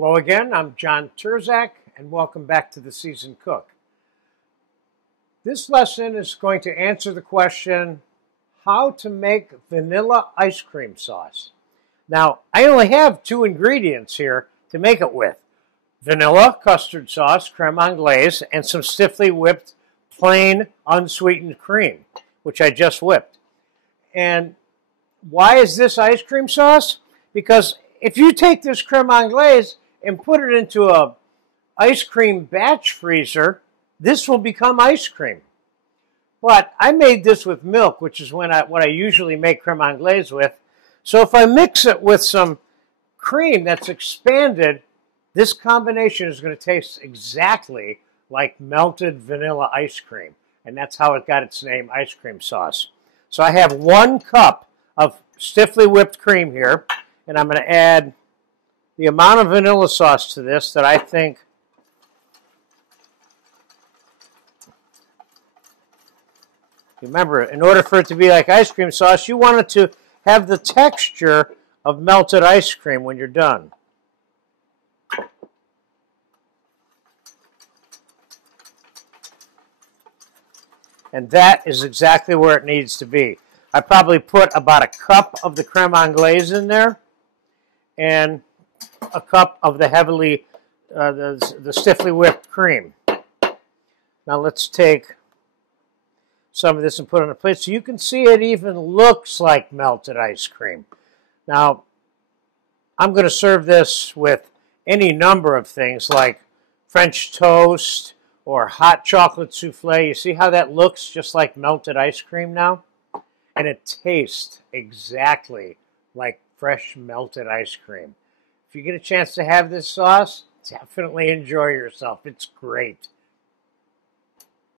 Hello again, I'm John Terzak, and welcome back to The Seasoned Cook. This lesson is going to answer the question, how to make vanilla ice cream sauce. Now, I only have two ingredients here to make it with. Vanilla custard sauce, creme Anglaise, and some stiffly whipped plain unsweetened cream, which I just whipped. And why is this ice cream sauce? Because if you take this creme Anglaise and put it into a ice cream batch freezer, this will become ice cream. But I made this with milk, which is what I usually make creme Anglaise with. So if I mix it with some cream that's expanded, this combination is going to taste exactly like melted vanilla ice cream. And that's how it got its name, ice cream sauce. So I have 1 cup of stiffly whipped cream here, and I'm going to add the amount of vanilla sauce to this that I think remember, in order for it to be like ice cream sauce, you want it to have the texture of melted ice cream when you're done. And that is exactly where it needs to be. I probably put about 1 cup of the creme anglaise in there and 1 cup of the the stiffly whipped cream. Now let's take some of this and put it on a plate so you can see it even looks like melted ice cream. Now, I'm going to serve this with any number of things like French toast or hot chocolate souffle. You see how that looks just like melted ice cream now? And it tastes exactly like fresh melted ice cream. If you get a chance to have this sauce, definitely enjoy yourself. It's great.